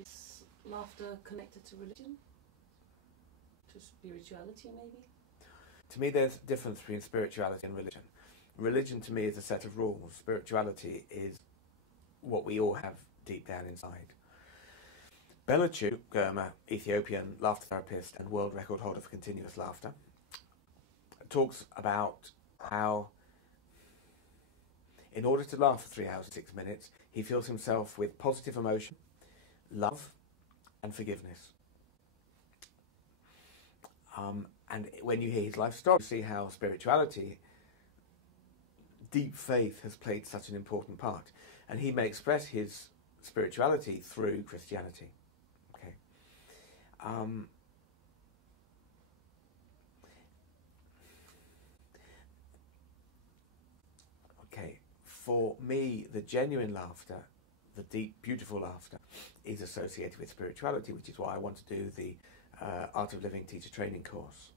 Is laughter connected to religion? To spirituality, maybe? To me, there's a difference between spirituality and religion. Religion, to me, is a set of rules. Spirituality is what we all have deep down inside. Belachu Gurma, Ethiopian laughter therapist and world record holder for continuous laughter, talks about how in order to laugh for 3 hours and 6 minutes, he fills himself with positive emotion, love, and forgiveness. And when you hear his life story, you see how spirituality, deep faith, has played such an important part. And he may express his spirituality through Christianity. Okay. Okay. For me, the genuine laughter, the deep, beautiful laughter, is associated with spirituality, which is why I want to do the Art of Living teacher training course,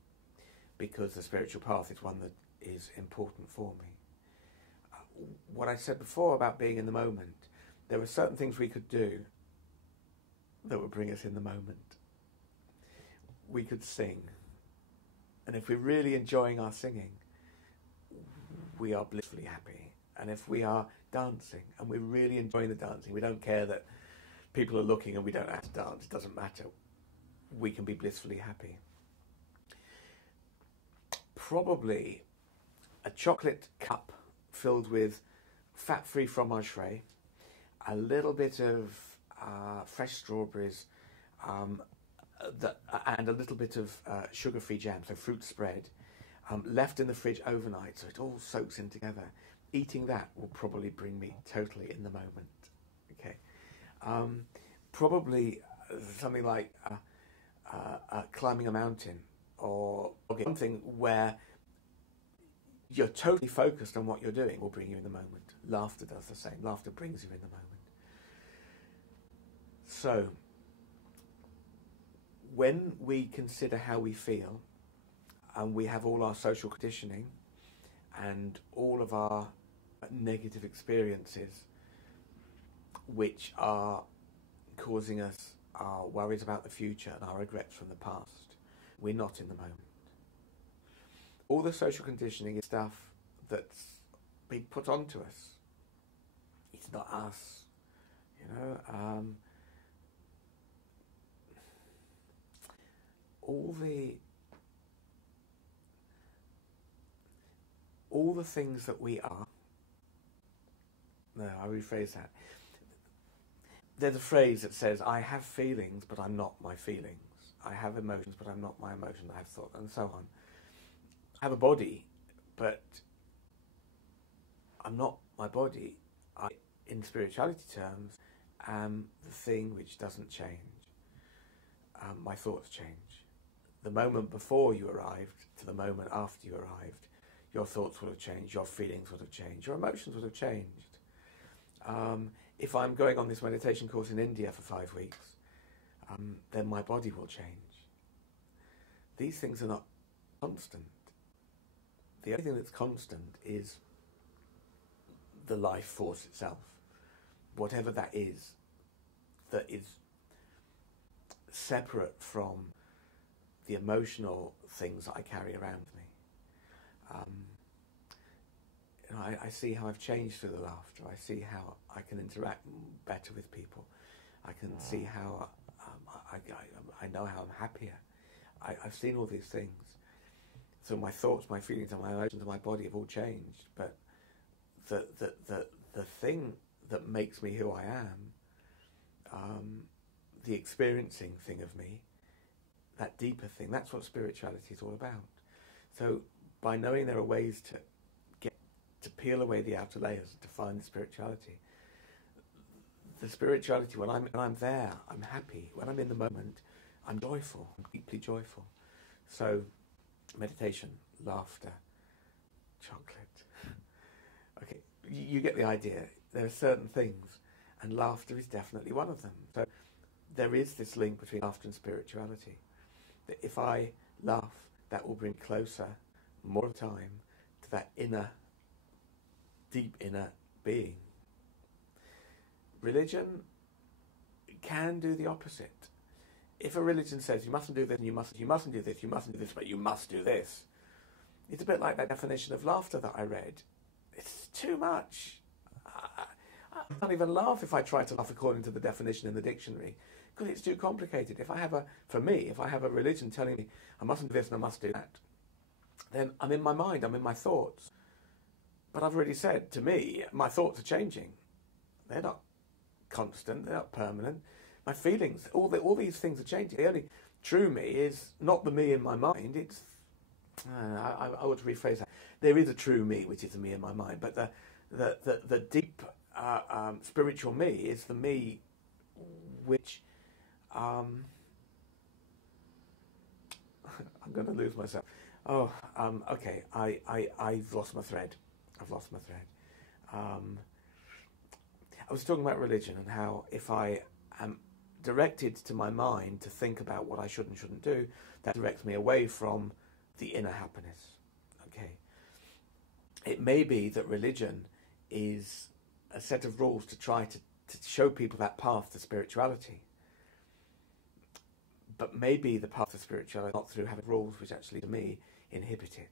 because the spiritual path is one that is important for me. What I said before about being in the moment, there are certain things we could do that would bring us in the moment. We could sing, and if we're really enjoying our singing, we are blissfully happy. And if we are dancing and we're really enjoying the dancing, we don't care that people are looking and we don't have to dance, it doesn't matter. We can be blissfully happy. Probably a chocolate cup filled with fat-free fromage frais, a little bit of fresh strawberries, and a little bit of sugar-free jam, so fruit spread, left in the fridge overnight so it all soaks in together. Eating that will probably bring me totally in the moment. Okay, probably something like climbing a mountain, or something where you're totally focused on what you're doing will bring you in the moment. Laughter does the same. Laughter brings you in the moment. So, when we consider how we feel, and we have all our social conditioning and all of our negative experiences which are causing us our worries about the future and our regrets from the past, we're not in the moment. All the social conditioning is stuff that's been put onto us. It's not us, you know. All the things that we are. No, I rephrase that. There's a phrase that says, I have feelings, but I'm not my feelings. I have emotions, but I'm not my emotions. I have thought, and so on. I have a body, but I'm not my body. I, in spirituality terms, am the thing which doesn't change. My thoughts change. The moment before you arrived to the moment after you arrived, your thoughts would have changed, your feelings would have changed, your emotions would have changed. If I'm going on this meditation course in India for 5 weeks, then my body will change. These things are not constant. The only thing that's constant is the life force itself. Whatever that is separate from the emotional things that I carry around with me. I see how I've changed through the laughter. I see how I can interact better with people. I can see how I know how I'm happier. I've seen all these things. So my thoughts, my feelings, and my emotions, and my body have all changed. But the thing that makes me who I am, the experiencing thing of me, that deeper thing, that's what spirituality is all about. So by knowing there are ways to peel away the outer layers, to find the spirituality, when I'm there, I'm happy. When I'm in the moment, I'm joyful, I'm deeply joyful. So meditation, laughter, chocolate. Okay, you get the idea. There are certain things, and laughter is definitely one of them. So there is this link between laughter and spirituality. That if I laugh, that will bring closer, more of the time, to that deep inner being. Religion it can do the opposite. If a religion says you mustn't do this, and you mustn't do this, you mustn't do this, but you must do this, it's a bit like that definition of laughter that I read. It's too much. I can't even laugh if I try to laugh according to the definition in the dictionary, because it's too complicated. If I have a religion telling me I mustn't do this and I must do that, then I'm in my mind, I'm in my thoughts. But I've already said, to me, my thoughts are changing. They're not constant, they're not permanent. My feelings, all these things are changing. The only true me is not the me in my mind. It's I want to rephrase that. There is a true me, which is the me in my mind, but the deep spiritual me is the me which I'm going to lose myself. Okay. I've lost my thread. I was talking about religion and how if I am directed to my mind to think about what I should and shouldn't do, that directs me away from the inner happiness. Okay. It may be that religion is a set of rules to try to show people that path to spirituality. But maybe the path to spirituality is not through having rules which actually, to me, inhibit it.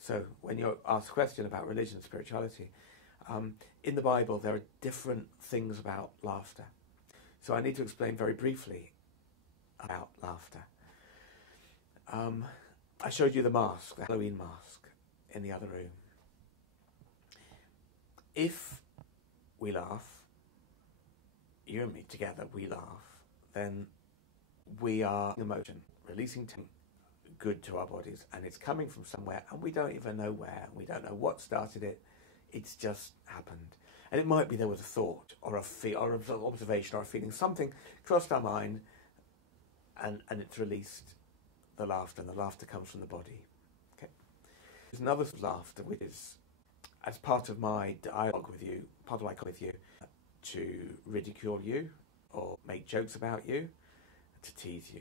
So when you're asked a question about religion and spirituality, in the Bible there are different things about laughter. So I need to explain very briefly about laughter. I showed you the mask, the Halloween mask, in the other room. If we laugh, you and me together, we laugh, then we are emotion, releasing good to our bodies, and it's coming from somewhere, and we don't even know where, and we don't know what started it. It's just happened. And it might be there was a thought, or or an observation, or a feeling, something crossed our mind, and it's released the laughter, and the laughter comes from the body. Okay. There's another sort of laughter which is, as part of my dialogue with you, part of my contact with you, to ridicule you, or make jokes about you, to tease you.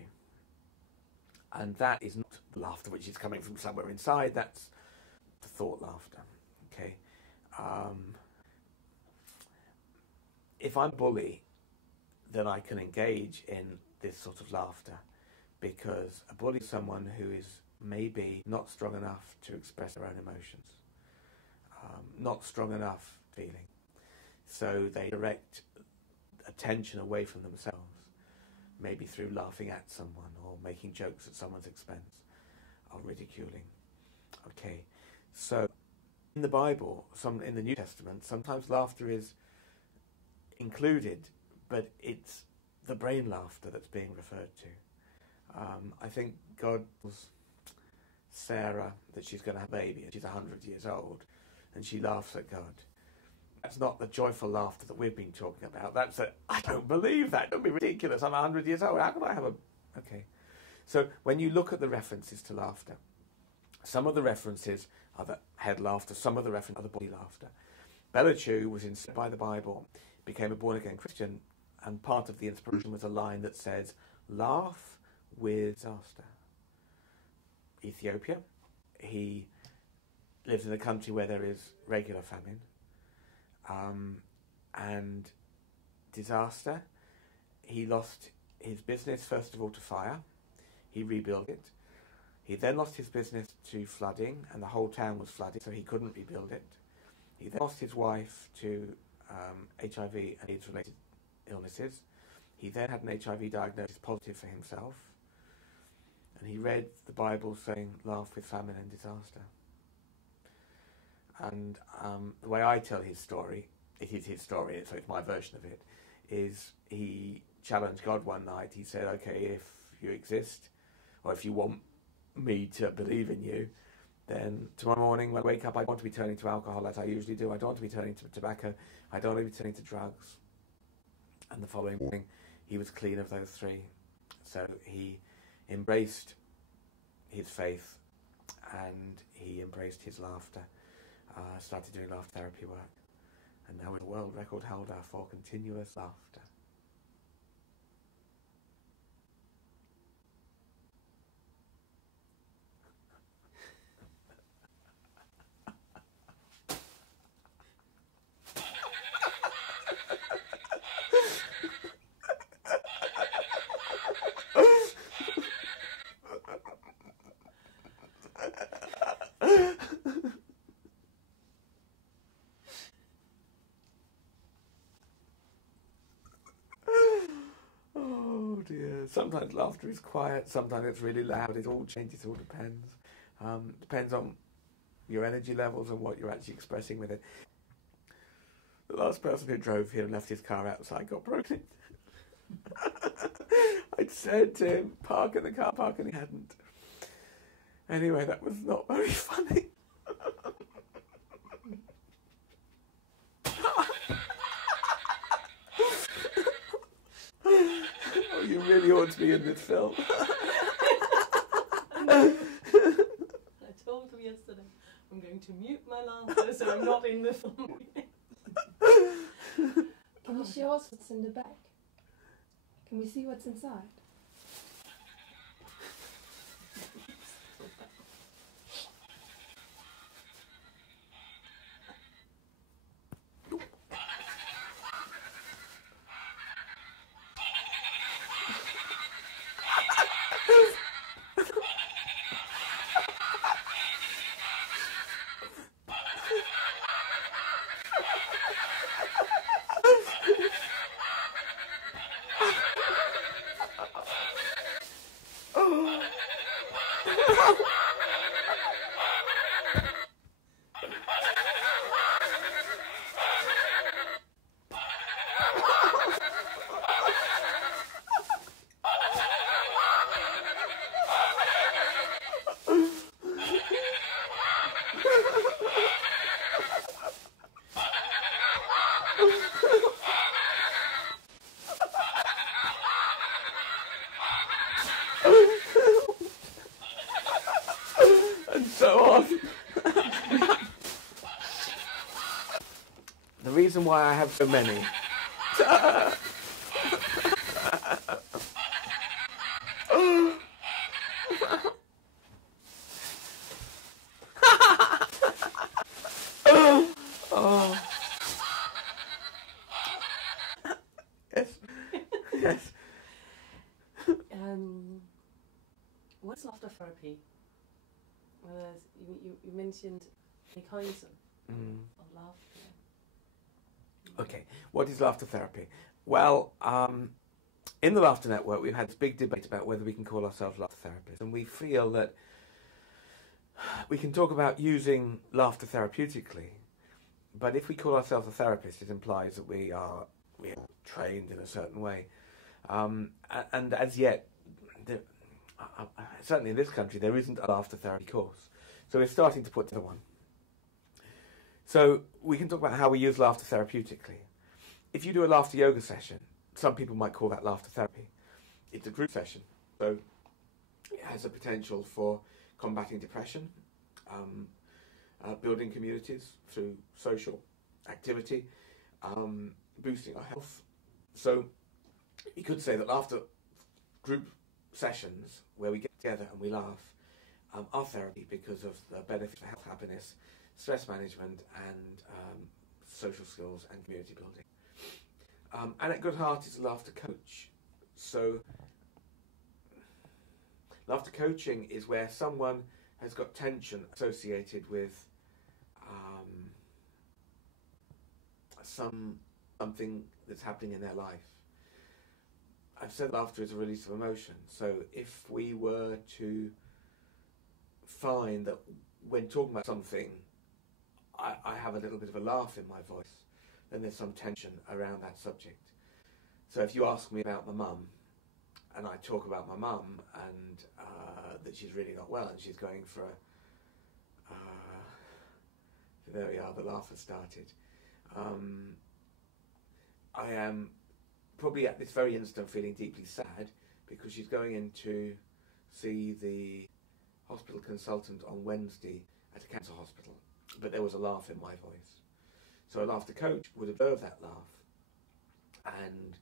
And that is not the laughter which is coming from somewhere inside, that's the thought laughter. Okay. If I'm a bully, then I can engage in this sort of laughter, because a bully is someone who is maybe not strong enough to express their own emotions, not strong enough feeling. So they direct attention away from themselves, maybe through laughing at someone or making jokes at someone's expense or ridiculing. Okay, so in the Bible, in the New Testament, sometimes laughter is included, but it's the brain laughter that's being referred to. I think God was Sarah that she's going to have a baby and she's 100 years old and she laughs at God. That's not the joyful laughter that we've been talking about. That's I don't believe that. Don't be ridiculous. I'm 100 years old. How can I have a... Okay. So when you look at the references to laughter, some of the references are the head laughter, some of the references are the body laughter. Bella Chu was inspired by the Bible, became a born-again Christian, and part of the inspiration was a line that says, laugh with disaster. Ethiopia, he lives in a country where there is regular famine, and disaster. He lost his business, first of all, to fire. He rebuilt it. He then lost his business to flooding, and the whole town was flooded, so he couldn't rebuild it. He then lost his wife to HIV and AIDS-related illnesses. He then had an HIV diagnosis positive for himself, and he read the Bible saying, laugh with famine and disaster. And the way I tell his story, it is his story, so it's my version of it, is he challenged God one night. He said, okay, if you exist, or if you want me to believe in you, then tomorrow morning when I wake up, I don't want to be turning to alcohol as I usually do. I don't want to be turning to tobacco. I don't want to be turning to drugs. And the following morning, he was clean of those three. So he embraced his faith and he embraced his laughter. Started doing laughter therapy work. And now we're a world record holder for continuous laughter. Sometimes laughter is quiet, sometimes it's really loud. It all changes, it all depends. Depends on your energy levels and what you're actually expressing with it. The last person who drove here and left his car outside got broken. I'd said to him, park in the car park, and he hadn't. Anyway, that was not very funny. Oh, you really ought to be in this film. I told him yesterday, I'm going to mute my laughter so I'm not in the film. Can you show us what's in the bag? Can we see what's inside? And so on. The reason why I have so many. Oh. Yes. Yes. What's laughter therapy? You mentioned the kinds of laughter. Okay, what is laughter therapy? Well, in the Laughter Network, we've had this big debate about whether we can call ourselves laughter therapists, and we feel that we can talk about using laughter therapeutically, but if we call ourselves a therapist, it implies that we are trained in a certain way, and as yet, certainly in this country, there isn't a laughter therapy course, so we're starting to put together one. So we can talk about how we use laughter therapeutically. If you do a laughter yoga session, some people might call that laughter therapy. It's a group session, so it has a potential for combating depression, building communities through social activity, boosting our health. So you could say that laughter group sessions where we get together and we laugh are therapy because of the benefits for health, happiness, stress management, and social skills and community building. And at Good Heart is a laughter coach. So laughter coaching is where someone has got tension associated with something that's happening in their life. I've said laughter is a release of emotion. So if we were to find that when talking about something, I have a little bit of a laugh in my voice, then there's some tension around that subject. So if you ask me about my mum, and I talk about my mum, and that she's really not well, and she's going for a... there we are, the laugh has started. I am probably at this very instant feeling deeply sad because she's going in to see the hospital consultant on Wednesday at a cancer hospital. But there was a laugh in my voice. So a laughter coach would observe that laugh and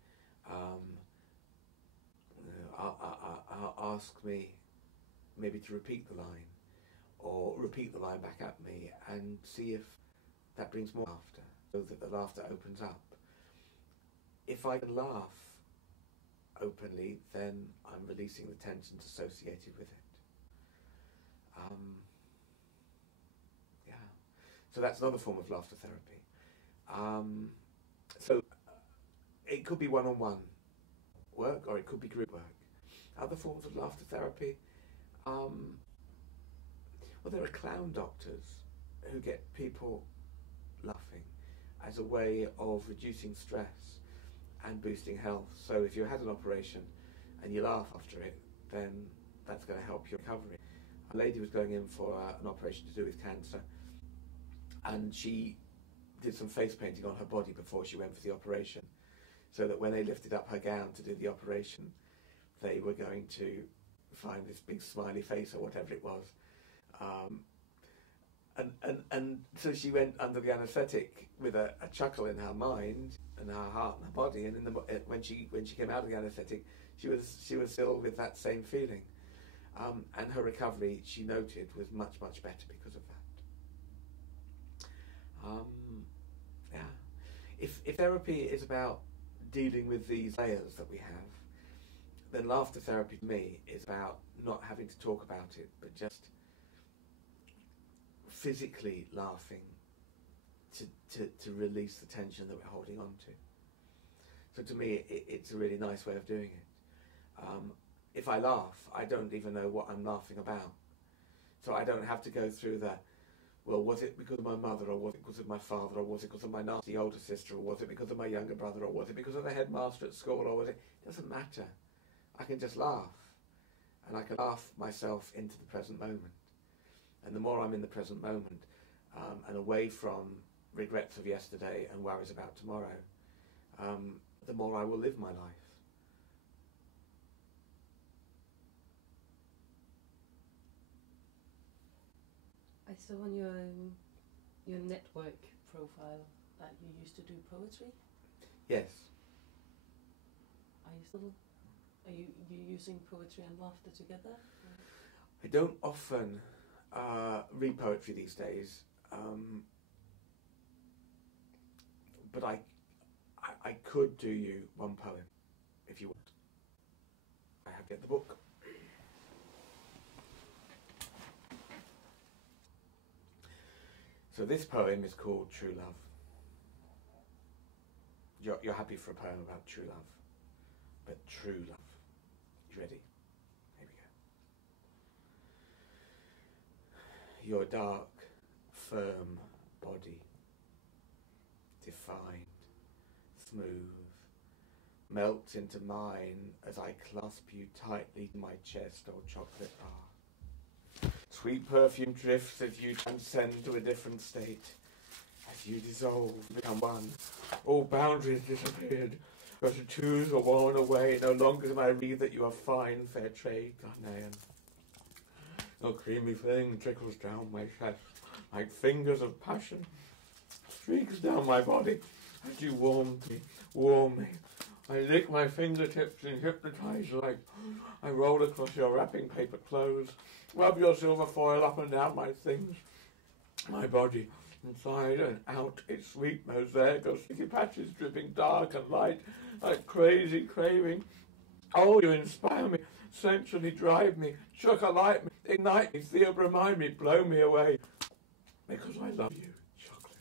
ask me maybe to repeat the line, or repeat the line back at me and see if that brings more laughter, so that the laughter opens up. If I can laugh openly, then I'm releasing the tensions associated with it. Yeah. So that's another form of laughter therapy. So it could be one-on-one work, or it could be group work. Other forms of laughter therapy. Well, there are clown doctors who get people laughing as a way of reducing stress and boosting health. So if you had an operation and you laugh after it, then that's going to help your recovery. A lady was going in for an operation to do with cancer, and she did some face painting on her body before she went for the operation, so that when they lifted up her gown to do the operation, they were going to find this big smiley face or whatever it was. And so she went under the anaesthetic with a chuckle in her mind and her heart and her body, and when she came out of the anaesthetic, she was still with that same feeling. And her recovery, she noted, was much, much better because of that. Yeah. If therapy is about dealing with these layers that we have, then laughter therapy to me is about not having to talk about it, but just physically laughing to release the tension that we're holding on to. So to me, it's a really nice way of doing it. If I laugh, I don't even know what I'm laughing about. So I don't have to go through the, well, was it because of my mother, or was it because of my father, or was it because of my nasty older sister, or was it because of my younger brother, or was it because of the headmaster at school, or was it doesn't matter. I can just laugh, and I can laugh myself into the present moment. And the more I'm in the present moment, and away from regrets of yesterday and worries about tomorrow, the more I will live my life. I saw on your network profile that you used to do poetry. Yes. Are you using poetry and laughter together? I don't often read poetry these days, but I could do you one poem, if you want. I have to get the book. So this poem is called True Love. You're happy for a poem about true love, but true love. You ready? Here we go. Your dark, firm body, defined, smooth, melts into mine as I clasp you tightly to my chest, oh chocolate bar. Sweet perfume drifts as you transcend to a different state. As you dissolve, become one. All boundaries disappeared. Your tattoos are worn away. No longer do I read that you are fine, fair trade, Ghanaian. Your creamy thing trickles down my chest like fingers of passion. Streaks down my body as you warm me. I lick my fingertips and hypnotize like I roll across your wrapping paper clothes. Rub your silver foil up and down my things. My body, inside and out, its sweet mosaic of sticky patches dripping dark and light like crazy craving. Oh, you inspire me, sensually drive me, chocolate me, ignite me, theobromide me, blow me away. Because I love you, chocolate.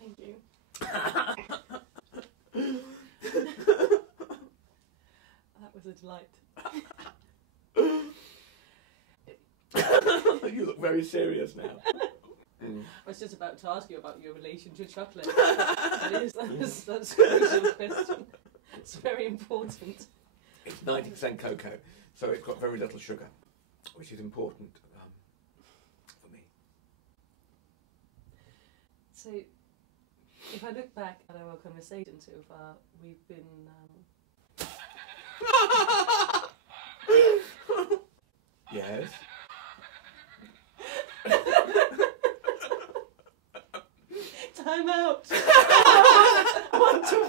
Thank you. That was a delight. You look very serious now. I was just about to ask you about your relation to chocolate. That's a crucial question. It's very important. It's 90% cocoa, so it's got very little sugar, which is important for me. So, if I look back at our conversation so far, we've been... Yes? Time out! I want to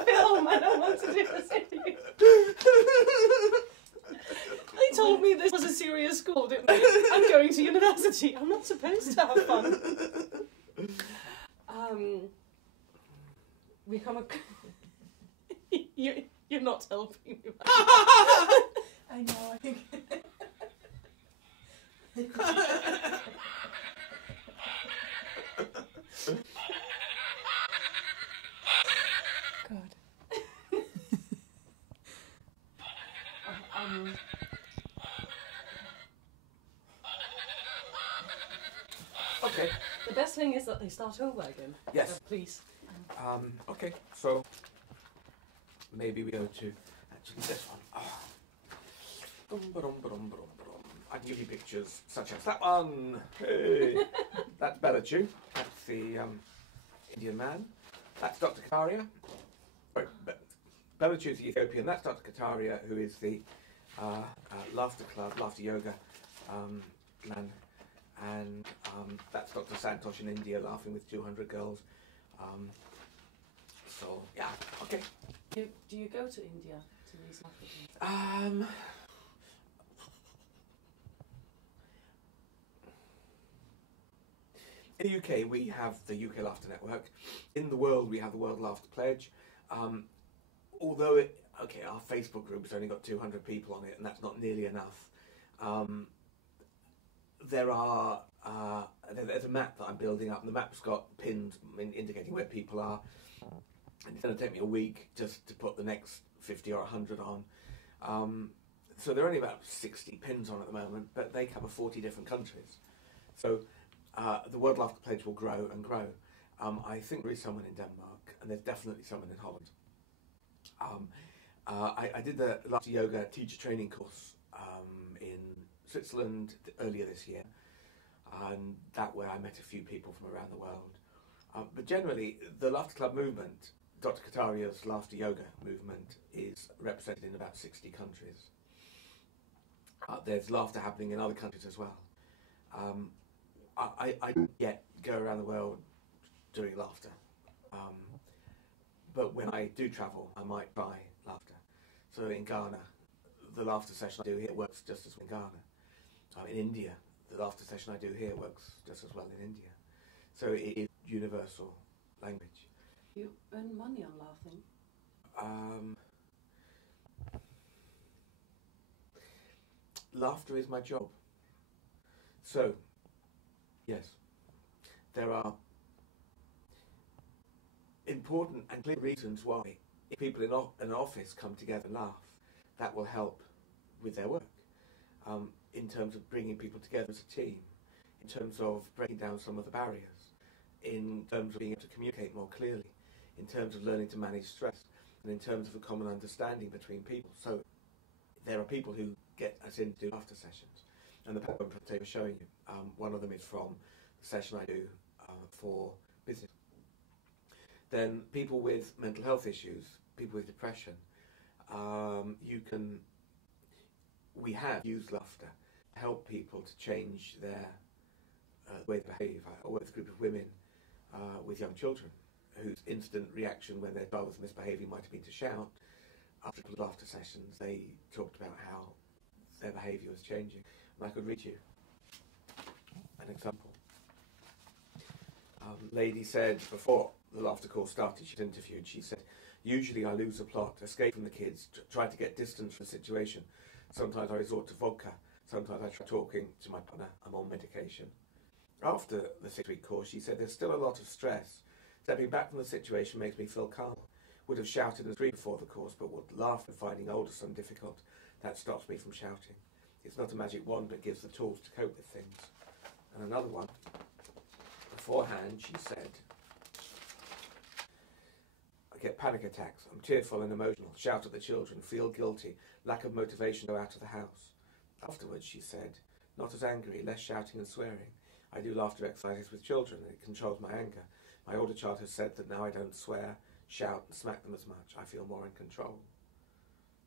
They told me this was a serious school, didn't they? I'm going to university. I'm not supposed to have fun. We come. You're not helping me. I know, I think. God. Okay. The best thing is that they start over again. Yes. Please. Okay, so maybe we go to actually this one. I can give you pictures such as that one. Hey. That's Belatu. That's the Indian man. That's Dr. Kataria. Belatu is the Ethiopian. That's Dr. Kataria, who is the laughter club, laughter yoga man. And that's Dr. Santosh in India, laughing with 200 girls. So, yeah, okay. Do you go to India to these laughter things? In the UK, we have the UK Laughter Network. In the world, we have the World Laughter Pledge. Although, our Facebook group has only got 200 people on it, and that's not nearly enough. There's a map that I'm building up, and the map's got pins indicating where people are. And it's going to take me a week just to put the next 50 or 100 on. So there are only about 60 pins on at the moment, but they cover 40 different countries. So the World Laughter Pledge will grow and grow. I think there is someone in Denmark, and there's definitely someone in Holland. I did the Laughter Yoga teacher training course in Switzerland earlier this year, and that way I met a few people from around the world. But generally, the Laughter Club movement, Dr. Kataria's Laughter Yoga movement, is represented in about 60 countries. There's laughter happening in other countries as well. I don't yet go around the world doing laughter. But when I do travel, I might try laughter. So in Ghana, the laughter session I do here works just as well in Ghana. In India, the laughter session I do here works just as well in India. So it is universal language. You earn money on laughing? Laughter is my job. So, yes, there are important and clear reasons why if people in an office come together and laugh, that will help with their work. In terms of bringing people together as a team, in terms of breaking down some of the barriers, in terms of being able to communicate more clearly, in terms of learning to manage stress, and in terms of a common understanding between people. So there are people who get us in to do laughter sessions. And the PowerPoint presentation I was showing you, one of them is from the session I do for business. Then people with mental health issues, people with depression, we have used laughter to help people to change their way they behave. I work with a group of women with young children whose instant reaction when their child was misbehaving might have been to shout. After the laughter sessions, they talked about how their behaviour was changing. And I could read you an example. Lady said before the laughter course started, she's interviewed, she said, "Usually I lose the plot, escape from the kids, try to get distance from the situation. Sometimes I resort to vodka. Sometimes I try talking to my partner. I'm on medication." After the 6-week course, she said, "There's still a lot of stress. Stepping back from the situation makes me feel calm. Would have shouted and screamed before the course, but would laugh at finding older son difficult. That stops me from shouting. It's not a magic wand, but gives the tools to cope with things." And another one. Beforehand, she said, "I get panic attacks. I'm tearful and emotional. Shout at the children. Feel guilty. Lack of motivation to go out of the house." Afterwards, she said, "Not as angry. Less shouting and swearing. I do laughter exercises with children, and it controls my anger. My older child has said that now I don't swear, shout and smack them as much. I feel more in control."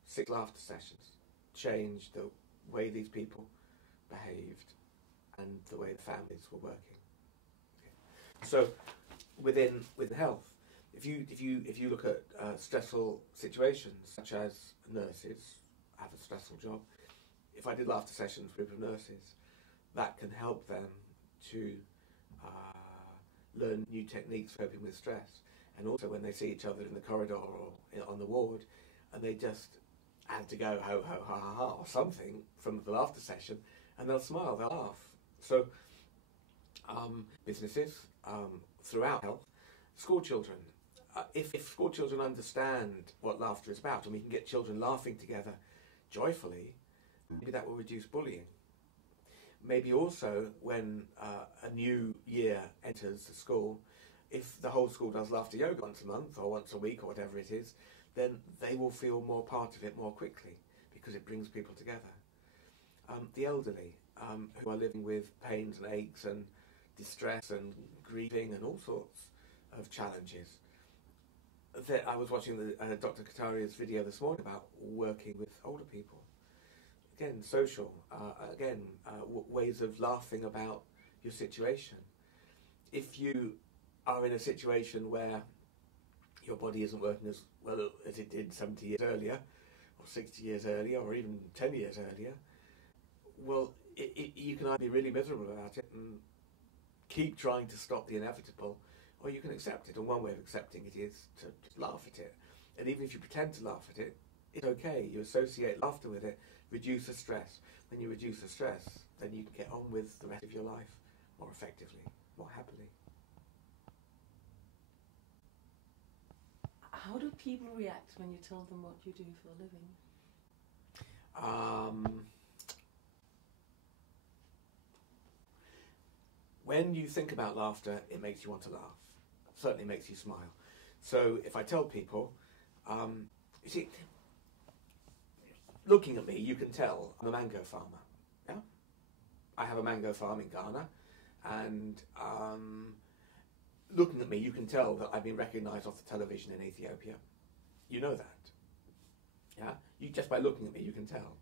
6 laughter sessions changed the way these people behaved and the way the families were working. So within health, if you look at stressful situations, such as nurses have a stressful job, if I did laughter sessions with a group of nurses, that can help them to learn new techniques for coping with stress. And also when they see each other in the corridor or on the ward, and they just have to go ho ho ha ha ha or something from the laughter session, and they'll smile, they'll laugh. So businesses throughout health, school children. If school children understand what laughter is about, and we can get children laughing together joyfully, maybe that will reduce bullying. Maybe also when a new year enters the school, if the whole school does laughter yoga once a month or once a week or whatever it is, then they will feel more part of it more quickly because it brings people together. The elderly who are living with pains and aches and distress and grieving and all sorts of challenges. I was watching Dr. Kataria's video this morning about working with older people. Again, social, ways of laughing about your situation. If you are in a situation where your body isn't working as well as it did 70 years earlier, or 60 years earlier, or even 10 years earlier, well, you can either be really miserable about it and keep trying to stop the inevitable, or you can accept it. And one way of accepting it is to laugh at it. And even if you pretend to laugh at it, it's okay. You associate laughter with it, reduce the stress. When you reduce the stress, then you can get on with the rest of your life more effectively, more happily. How do people react when you tell them what you do for a living? When you think about laughter, it makes you want to laugh. It certainly makes you smile. So if I tell people, you see, looking at me, you can tell I'm a mango farmer. Yeah, I have a mango farm in Ghana, and looking at me, you can tell that I've been recognised off the television in Ethiopia. You know that. Yeah, just by looking at me, you can tell.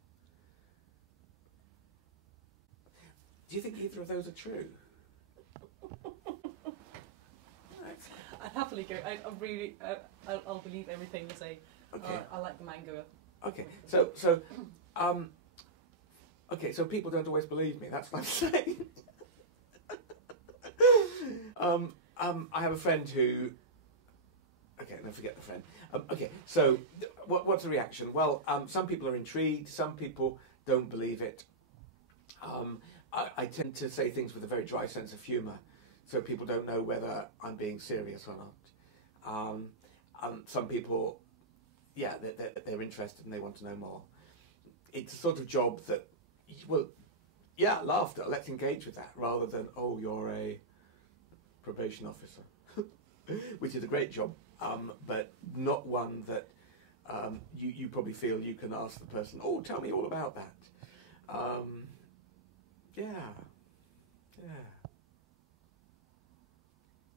Do you think either of those are true? I'd happily go. I'll believe everything you say. Okay. I like the mango. Okay. So people don't always believe me. That's what I'm saying. I have a friend who. Okay, no, forget the friend. So what's the reaction? Well, some people are intrigued. Some people don't believe it. I tend to say things with a very dry sense of humour, so people don't know whether I'm being serious or not. Some people, yeah, they're interested and they want to know more. It's a sort of job that, well, yeah, laughter, let's engage with that, rather than, oh, you're a probation officer, which is a great job, but not one that you probably feel you can ask the person, oh, tell me all about that. Yeah.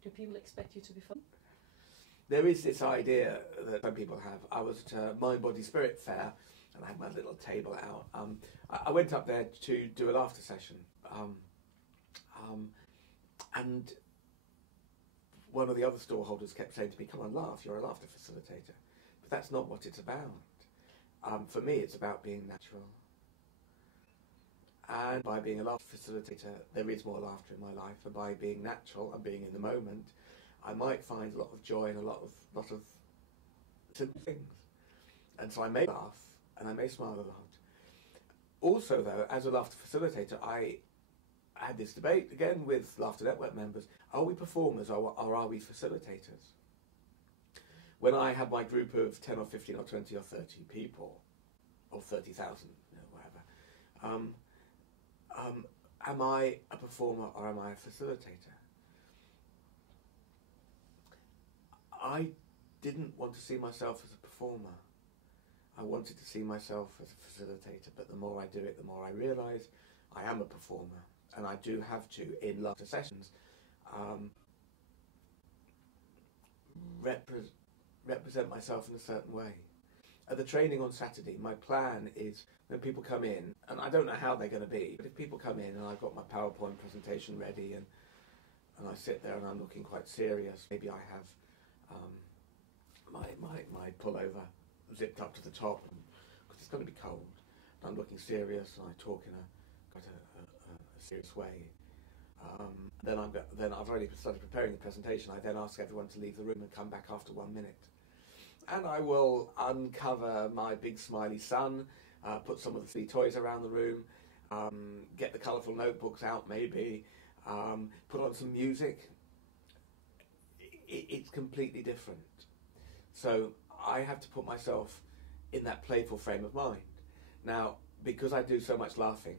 Do people expect you to be funny? There is this idea that some people have. I was at a Mind, Body, Spirit fair, and I had my little table out. I went up there to do a laughter session, and one of the other stall holders kept saying to me, come on, laugh, you're a laughter facilitator. But that's not what it's about. For me, it's about being natural. And by being a laughter facilitator, there is more laughter in my life. And by being natural and being in the moment, I might find a lot of joy and a lot of simple things. And so I may laugh and I may smile a lot. Also, though, as a laughter facilitator, I had this debate again with Laughter Network members. Are we performers or are we facilitators? When I have my group of 10 or 15 or 20 or 30 people, or 30,000, whatever, am I a performer or am I a facilitator? I didn't want to see myself as a performer. I wanted to see myself as a facilitator, but the more I do it, the more I realise I am a performer, and I do have to, in laughter sessions, represent myself in a certain way. At the training on Saturday, my plan is when people come in, and I don't know how they're going to be, but if people come in and I've got my PowerPoint presentation ready and I sit there and I'm looking quite serious, maybe I have my pullover zipped up to the top because it's going to be cold. And I'm looking serious, and I talk in quite a serious way. Then I've already started preparing the presentation. I then ask everyone to leave the room and come back after 1 minute. And I will uncover my big smiley son, put some of the silly toys around the room, get the colourful notebooks out maybe, put on some music. It's completely different. So I have to put myself in that playful frame of mind. Now, because I do so much laughing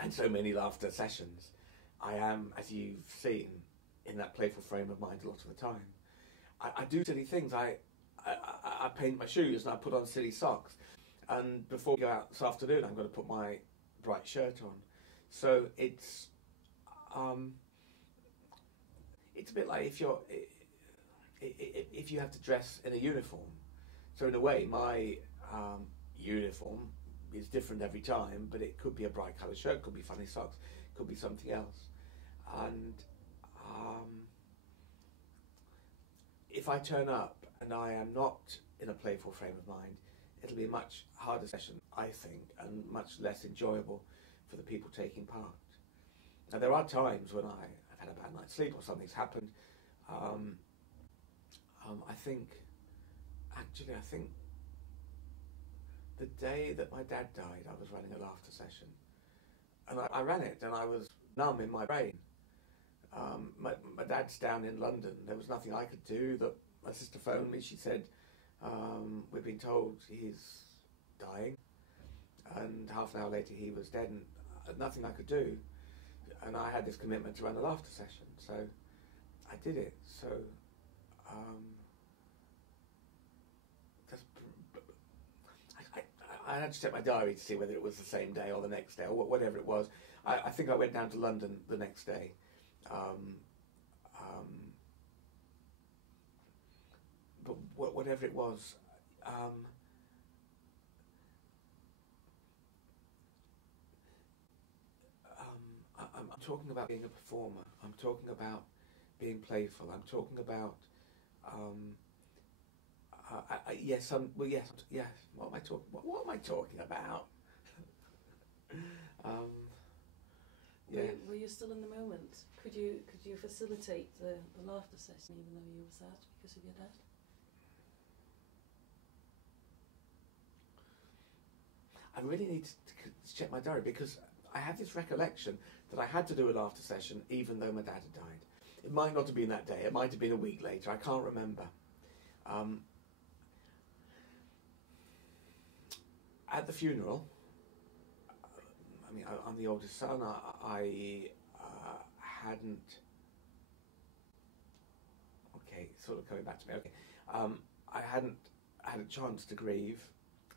and so many laughter sessions, I am, as you've seen, in that playful frame of mind a lot of the time. I do silly things. I paint my shoes and I put on silly socks. And before we go out this afternoon, I'm going to put my bright shirt on. So it's a bit like if you have to dress in a uniform. So in a way, my uniform is different every time, but it could be a bright coloured shirt, could be funny socks, could be something else. And if I turn up and I am not in a playful frame of mind, it'll be a much harder session, I think, and much less enjoyable for the people taking part. Now, there are times when I've had a bad night's sleep or something's happened. I think the day that my dad died, I was running a laughter session. And I ran it, and I was numb in my brain. My dad's down in London. There was nothing I could do. My sister phoned me. She said, we've been told he's dying. And half an hour later, he was dead, and nothing I could do. And I had this commitment to run a laughter session. So I did it. So I had to check my diary to see whether it was the same day or the next day or whatever it was. I think I went down to London the next day. But whatever it was, I'm talking about being a performer. I'm talking about being playful. I'm talking about yes. What am I talking? What am I talking about? Yes. Were you still in the moment? Could you facilitate the laughter session even though you were sad because of your dad? I really need to check my diary because I have this recollection that I had to do a laughter session even though my dad had died. It might not have been that day. It might have been a week later. I can't remember. At the funeral, I mean, I'm the oldest son. I hadn't. Okay, sort of coming back to me. Okay, I hadn't had a chance to grieve,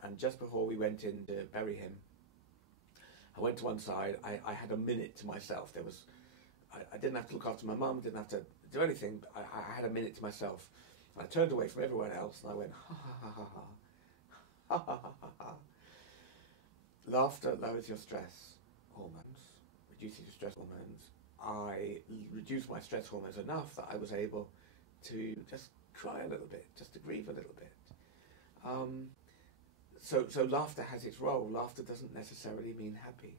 and just before we went in to bury him, I went to one side. I had a minute to myself. I didn't have to look after my mum. Didn't have to do anything. I had a minute to myself. I turned away from everyone else, and I went ha ha ha ha ha ha ha ha ha. Laughter lowers your stress hormones, reduces your stress hormones. I reduced my stress hormones enough that I was able to just cry a little bit, just to grieve a little bit. So laughter has its role. Laughter doesn't necessarily mean happy.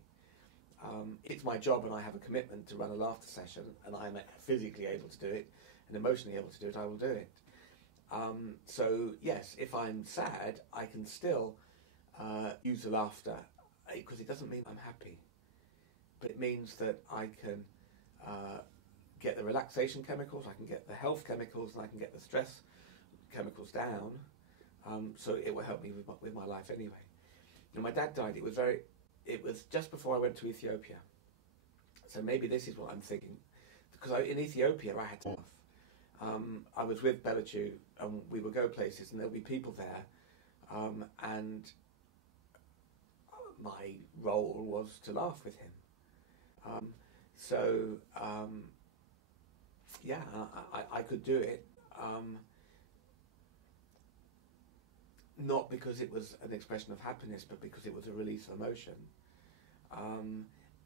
It's my job, and I have a commitment to run a laughter session, and I'm physically able to do it and emotionally able to do it. I will do it. So yes, if I'm sad, I can still use the laughter because it doesn't mean I'm happy, but it means that I can get the relaxation chemicals, I can get the health chemicals, and I can get the stress chemicals down. So it will help me with my life anyway. When my dad died, it was just before I went to Ethiopia. So maybe this is what I'm thinking, because in Ethiopia I had to laugh. I was with Part2, and we would go places, and there'll be people there, and my role was to laugh with him. Yeah, I could do it. Not because it was an expression of happiness, but because it was a release of emotion.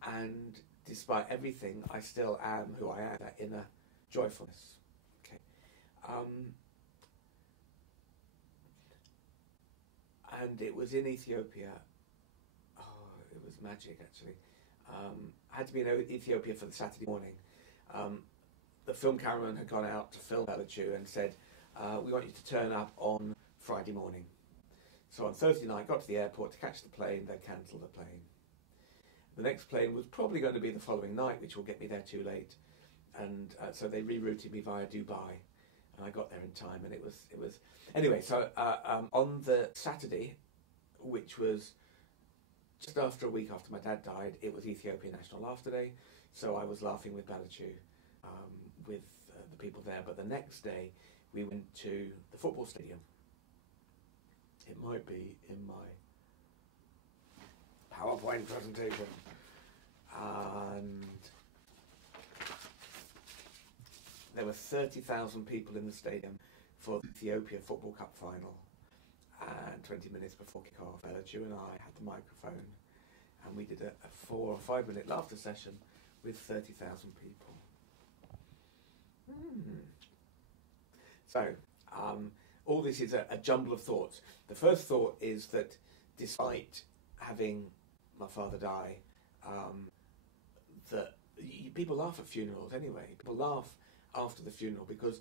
And despite everything, I still am who I am, that inner joyfulness. Okay. And it was in Ethiopia. Oh, it was magic, actually. I had to be in Ethiopia for the Saturday morning. The film cameraman had gone out to film Part2 and said, we want you to turn up on Friday morning. So on Thursday night, I got to the airport to catch the plane. They cancelled the plane. The next plane was probably going to be the following night, which will get me there too late. And so they rerouted me via Dubai. And I got there in time, and it was anyway. So on the Saturday, which was just after a week after my dad died, it was Ethiopian National Laughter Day. So I was laughing with Part2, with the people there. But the next day, we went to the football stadium. It might be in my PowerPoint presentation, and there were 30,000 people in the stadium for the Ethiopia Football Cup final. And 20 minutes before kick-off, Part2 and I had the microphone, and we did a 4 or 5 minute laughter session with 30,000 people. So, all this is a jumble of thoughts. The first thought is that despite having my father die, that people laugh at funerals anyway. People laugh after the funeral because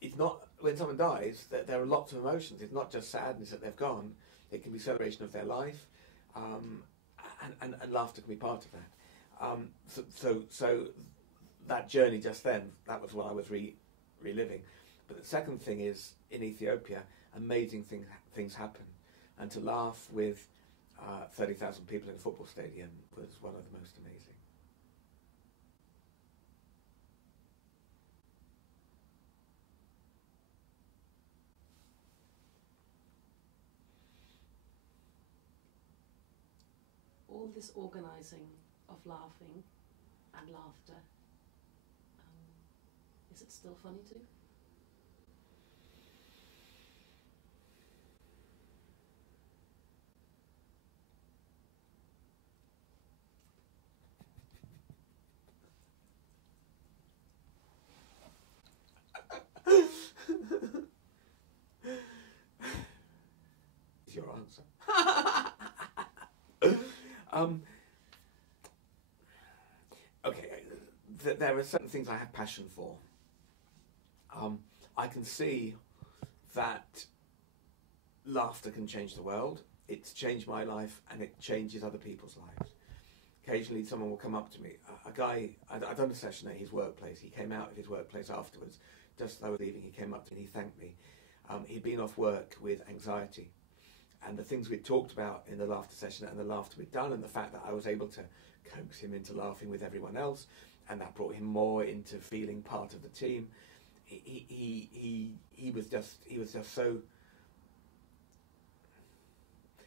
it's not, when someone dies, that there are lots of emotions. It's not just sadness that they've gone. It can be celebration of their life, and laughter can be part of that. So that journey just then, that was what I was reliving. But the second thing is, in Ethiopia, amazing things happen. And to laugh with 30,000 people in a football stadium was one of the most amazing. All this organising of laughing and laughter, is it still funny too? Is your answer? Okay, there are certain things I have passion for. I can see that laughter can change the world. It's changed my life, and it changes other people's lives. Occasionally someone will come up to me. A guy, I'd done a session at his workplace. He came out of his workplace afterwards. Just as I was leaving, he came up to me and he thanked me. He'd been off work with anxiety. And the things we'd talked about in the laughter session and the laughter we'd done, and the fact that I was able to coax him into laughing with everyone else, and that brought him more into feeling part of the team. He was just so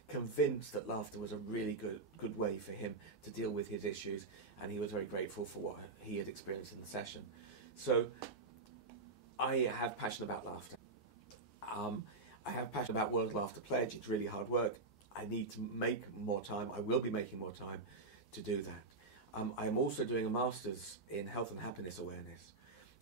convinced that laughter was a really good way for him to deal with his issues, and he was very grateful for what he had experienced in the session. So I have passion about laughter. I have passion about World Laughter Pledge. It's really hard work. I need to make more time. I will be making more time to do that. I am also doing a master's in health and happiness awareness,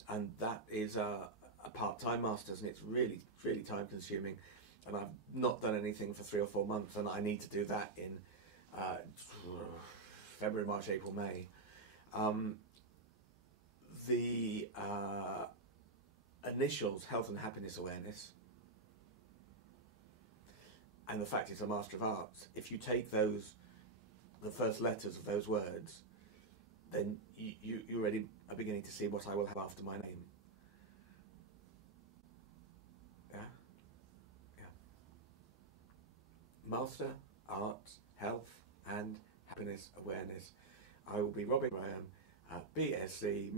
and that is a part-time master's, and it's really, really time consuming, and I've not done anything for 3 or 4 months, and I need to do that in February, March, April, May. The initials, health and happiness awareness, and the fact it's a Master of Arts, if you take those, the first letters of those words, then you already are beginning to see what I will have after my name. Yeah? Yeah. Master, Arts, Health and Happiness Awareness. I will be Robin Graham, BSc,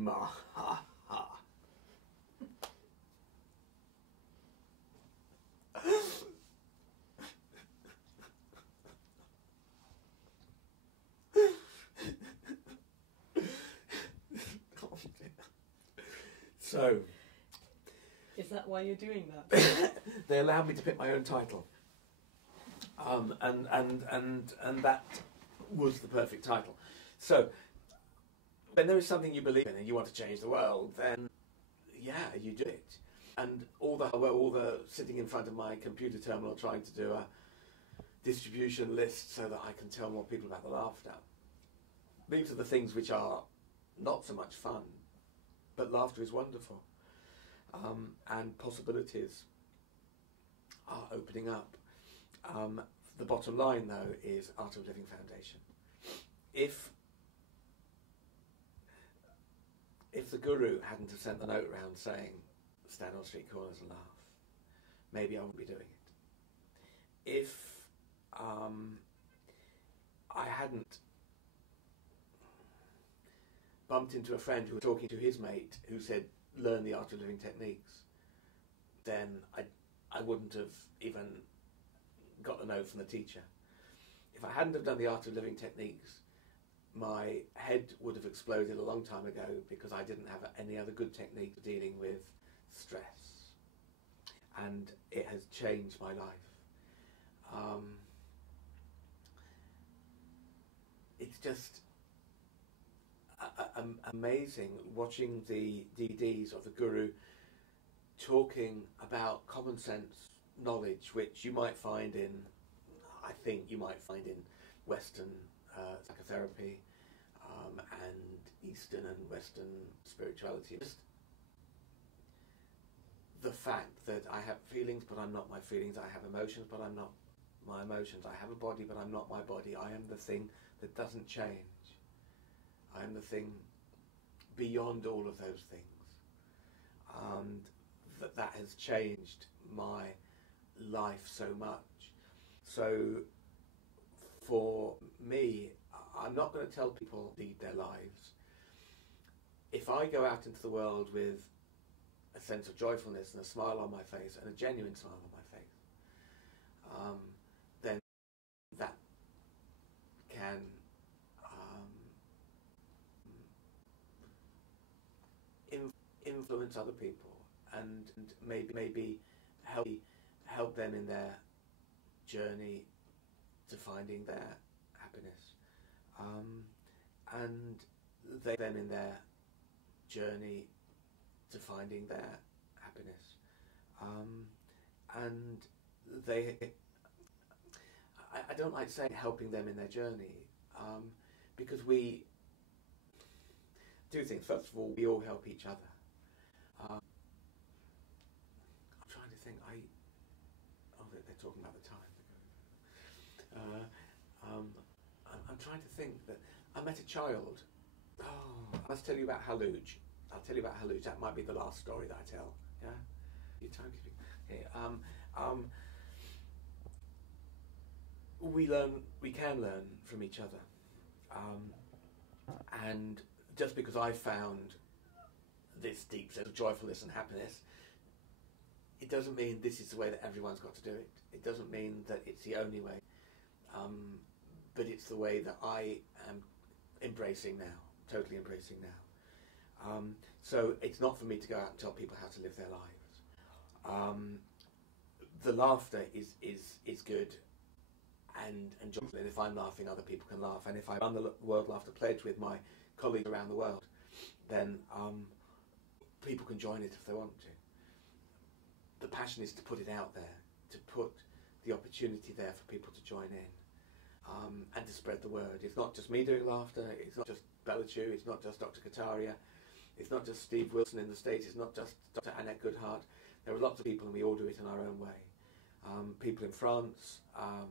So, is that why you're doing that? They allowed me to pick my own title, and that was the perfect title. So, when there is something you believe in and you want to change the world, then yeah, you do it. And all the sitting in front of my computer terminal trying to do a distribution list so that I can tell more people about the laughter. These are the things which are not so much fun, but laughter is wonderful. And possibilities are opening up. The bottom line, though, is Art of Living Foundation. If the guru hadn't have sent the note round saying, stand on street corners and laugh, maybe I wouldn't be doing it. If I hadn't bumped into a friend who was talking to his mate who said, learn the Art of Living techniques, then I wouldn't have even got the note from the teacher. If I hadn't have done the Art of Living techniques, my head would have exploded a long time ago because I didn't have any other good technique for dealing with stress. And it has changed my life. It's just amazing watching the DVDs of the guru talking about common sense knowledge, which you might find in, I think you might find in Western psychotherapy and Eastern and Western spirituality. Just the fact that I have feelings but I'm not my feelings, I have emotions but I'm not my emotions, I have a body but I'm not my body, I am the thing that doesn't change, I am the thing beyond all of those things, and that has changed my life so much. So for me, I'm not going to tell people to lead their lives. If I go out into the world with a sense of joyfulness and a smile on my face, and a genuine smile on my face, then that can influence other people and maybe help them in their journey to finding their happiness, and they then in their journey to finding their happiness, and they. I don't like saying helping them in their journey, because we do things. First of all, we all help each other. I'm trying to think. They're talking about the time. I'm trying to think that I met a child. Oh, I must tell you about Haluj. I'll tell you about Haluj. That might be the last story that I tell. Yeah, your timekeeping. Okay. We can learn from each other, and just because I found this deep sense of joyfulness and happiness, it doesn't mean this is the way that everyone's got to do it. It doesn't mean that it's the only way, but it's the way that I am embracing now, totally embracing now. So it's not for me to go out and tell people how to live their lives. The laughter is good and joyful, and if I'm laughing, other people can laugh. And if I run the World Laughter Pledge with my colleagues around the world, then people can join it if they want to. The passion is to put it out there, to put the opportunity there for people to join in, and to spread the word. It's not just me doing laughter, it's not just Bella Chu, it's not just Dr. Kataria, it's not just Steve Wilson in the States, it's not just Dr. Annette Goodhart. There are lots of people and we all do it in our own way. People in France, other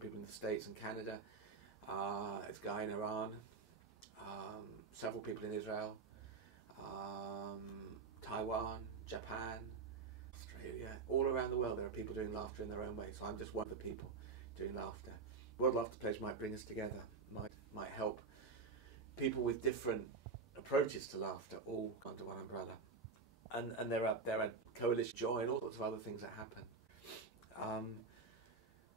people in the States and Canada, it's a guy in Iran, several people in Israel, Taiwan, Japan, Australia, all around the world there are people doing laughter in their own way. So I'm just one of the people doing laughter. World Laughter Pledge might bring us together, might help people with different approaches to laughter all under one umbrella. And there are coalition joy and all sorts of other things that happen.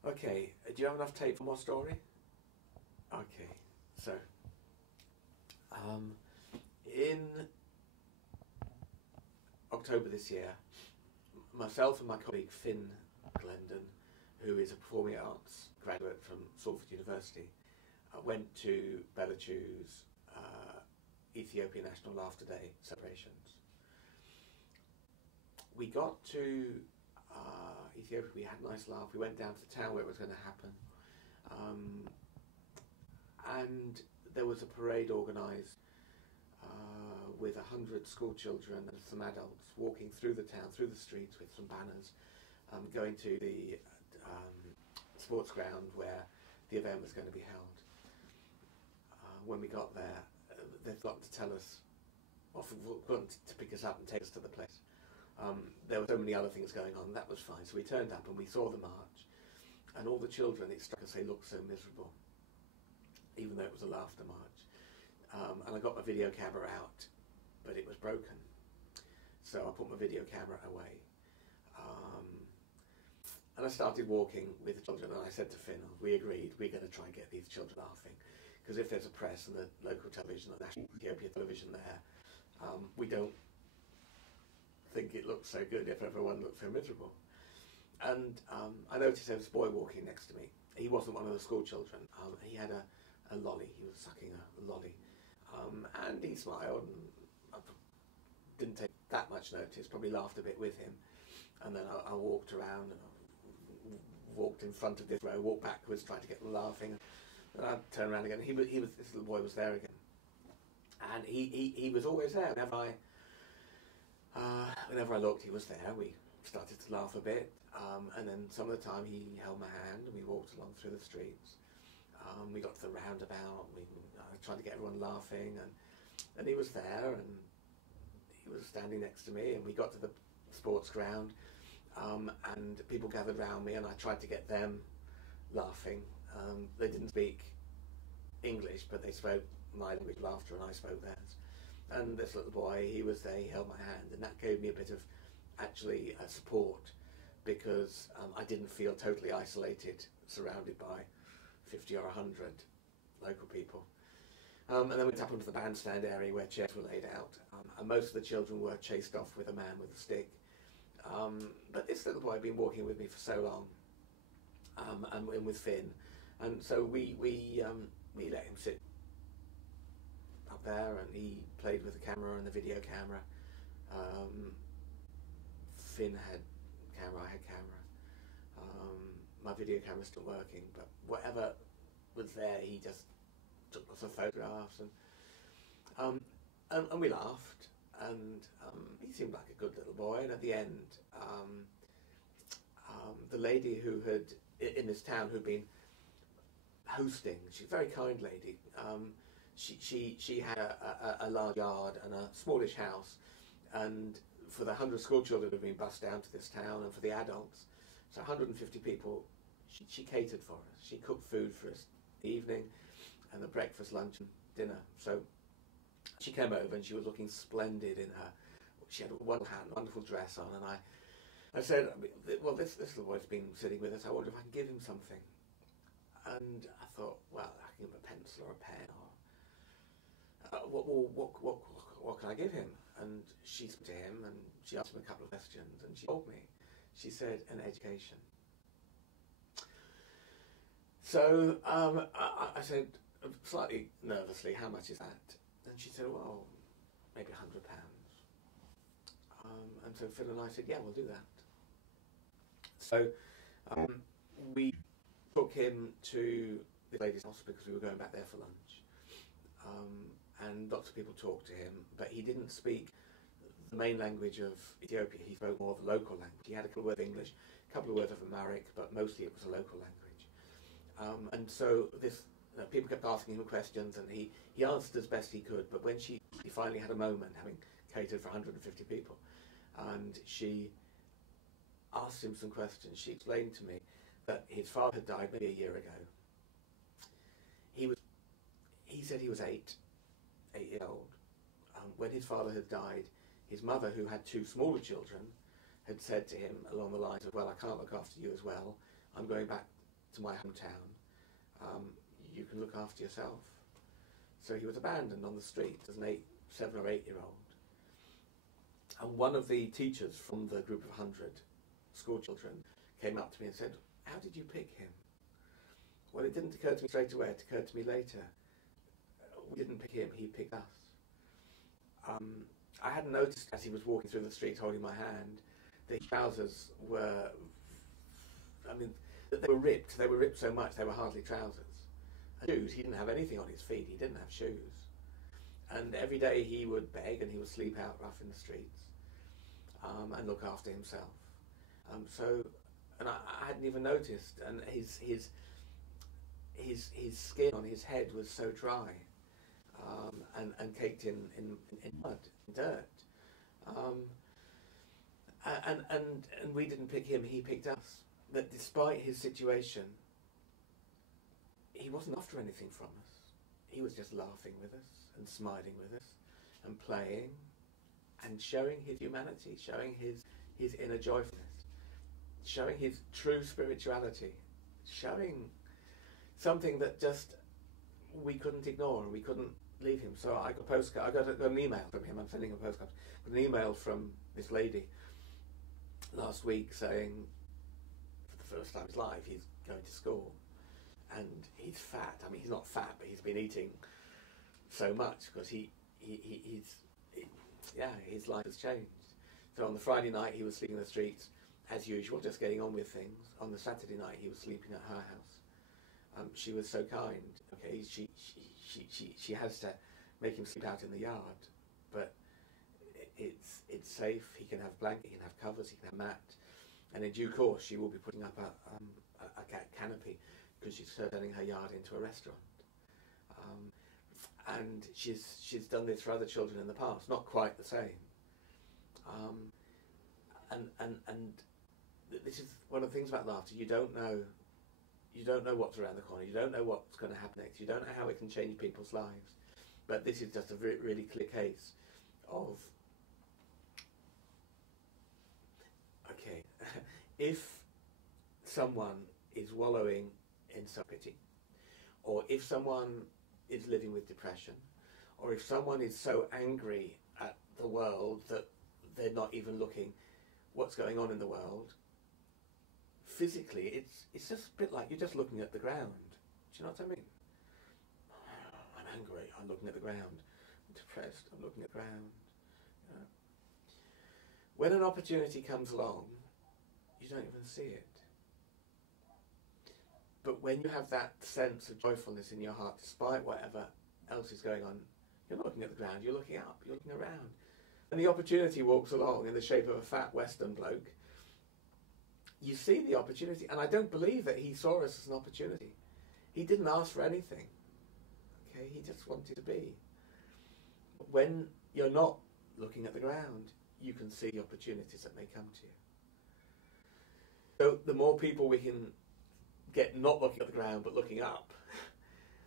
Okay, do you have enough tape for more story? Okay, so in October this year, myself and my colleague Finn Glendon, who is a performing arts graduate from Salford University, went to Bella Chu's Ethiopian National Laughter Day celebrations. We got to Ethiopia, we had a nice laugh, we went down to the town where it was going to happen, and there was a parade organised with 100 school children and some adults walking through the town, through the streets with some banners, going to the sports ground where the event was going to be held. When we got there, they forgot to tell us, or forgotten to pick us up and take us to the place. There were so many other things going on, that was fine. So we turned up and we saw the march, and all the children, it struck us, they looked so miserable, even though it was a laughter march. And I got my video camera out, but it was broken. So I put my video camera away. And I started walking with the children, and I said to Finn, we agreed, we're going to try and get these children laughing. Because if there's a press and the local television, the national Ethiopia television there, we don't think it looks so good if everyone looks so miserable. And I noticed there was a boy walking next to me. He wasn't one of the school children. He had a lolly. He was sucking a lolly. And he smiled, and I didn't take that much notice, probably laughed a bit with him. And then I walked around, and I walked in front of this row, walked backwards, trying to get them laughing. And I'd turn around again. This little boy was there again. And he was always there. Whenever I looked, he was there. We started to laugh a bit. And then some of the time he held my hand and we walked along through the streets. We got to the roundabout. I tried to get everyone laughing. And he was there, and he was standing next to me. And we got to the sports ground. And people gathered around me, and I tried to get them laughing. They didn't speak English, but they spoke my language, laughter, and I spoke theirs. And this little boy, he was there, he held my hand, and that gave me a bit of actually support, because I didn't feel totally isolated, surrounded by 50 or 100 local people. And then we went up onto the bandstand area where chairs were laid out, and most of the children were chased off with a man with a stick. But this little boy had been walking with me for so long, and with Finn, and so we let him sit up there, and he played with the camera and the video camera. Finn had camera, I had camera. My video camera's still working, but whatever was there, he just took lots of photographs, and we laughed, and he seemed like a good little boy. And at the end, the lady who had in this town who'd been hosting, she's a very kind lady. She had a large yard and a smallish house, and for the 100 school children who'd been bussed down to this town, and for the adults, so 150 people, she catered for us. She cooked food for us in the evening, and the breakfast, lunch, and dinner. So she came over, and she was looking splendid in her. She had a wonderful dress on, and I said, well, this little boy's been sitting with us. I wonder if I can give him something. And I thought, well, I can give him a pencil or a pen, or what can I give him? And she spoke to him, and she asked him a couple of questions, and she told me. She said, an education. So I said, slightly nervously, how much is that? And she said, well, maybe £100. And so Phil and I said, yeah, we'll do that. So we took him to the lady's house because we were going back there for lunch. And lots of people talked to him, but he didn't speak the main language of Ethiopia. He spoke more of the local language. He had a couple of words of English, a couple of words of Amharic, but mostly it was a local language. And so people kept asking him questions, and he answered as best he could. But when he finally had a moment, having catered for 150 people, and she asked him some questions, she explained to me that his father had died maybe a year ago. He said he was 8 years old. When his father had died, his mother, who had 2 smaller children, had said to him along the lines of, well, I can't look after you as well. I'm going back to my hometown. You can look after yourself. So he was abandoned on the street as an 7 or 8 year old. And one of the teachers from the group of 100 school children came up to me and said, how did you pick him? Well, it didn't occur to me straight away, it occurred to me later. We didn't pick him, he picked us. I hadn't noticed as he was walking through the street holding my hand, the trousers were, I mean, they were ripped. They were ripped so much they were hardly trousers. And shoes, he didn't have anything on his feet. He didn't have shoes. And every day he would beg and he would sleep out rough in the streets and look after himself. And I hadn't even noticed. And his skin on his head was so dry and caked in mud, in dirt. And we didn't pick him, he picked us. That despite his situation, he wasn't after anything from us. He was just laughing with us and smiling with us and playing and showing his humanity, showing his inner joyfulness, showing his true spirituality, showing something that just we couldn't ignore and we couldn't leave him. So I got a postcard, I got an email from him. I'm sending a postcard. An email from this lady last week saying, for the first time in his life, he's going to school and he's fat. I mean, he's not fat, but he's been eating so much because his life has changed. So on the Friday night, he was sleeping in the streets as usual, just getting on with things. On the Saturday night, he was sleeping at her house. She was so kind. Okay, she has to make him sleep out in the yard, but it's safe. He can have blanket, he can have covers, he can have mat, and in due course she will be putting up a canopy because she's turning her yard into a restaurant. And she's done this for other children in the past, not quite the same. And this is one of the things about laughter. You don't know what's around the corner. You don't know what's going to happen next. You don't know how it can change people's lives. But this is just a really clear case of, okay, if someone is wallowing in self-pity, or if someone is living with depression, or if someone is so angry at the world that they're not even looking what's going on in the world, physically it's just a bit like you're just looking at the ground. Do you know what I mean? I'm angry, I'm looking at the ground. I'm depressed, I'm looking at the ground. You know? When an opportunity comes along, you don't even see it. But when you have that sense of joyfulness in your heart, despite whatever else is going on, you're not looking at the ground, you're looking up, you're looking around. And the opportunity walks along in the shape of a fat Western bloke. You see the opportunity, and I don't believe that he saw us as an opportunity. He didn't ask for anything. Okay, he just wanted to be. When you're not looking at the ground, you can see the opportunities that may come to you. So the more people we can get not looking at the ground but looking up,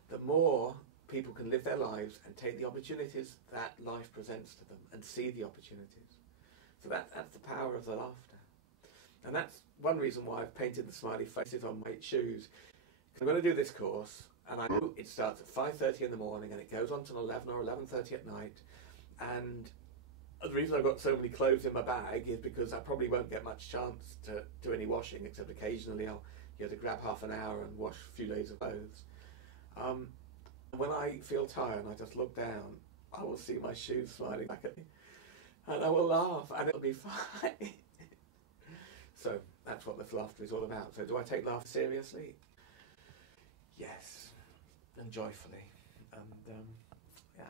the more people can live their lives and take the opportunities that life presents to them and see the opportunities. So that's the power of the laughter. And that's one reason why I've painted the smiley faces on my shoes. I'm going to do this course, and I know it starts at 5:30 in the morning and it goes on till 11 or 11:30 at night. And the reason I've got so many clothes in my bag is because I probably won't get much chance to do any washing, except occasionally I'll to grab half an hour and wash a few days of clothes. When I feel tired and I just look down, I will see my shoes smiling back at me, and I will laugh, and it'll be fine. So that's what this laughter is all about. So do I take laughter seriously? Yes, and joyfully, and yeah.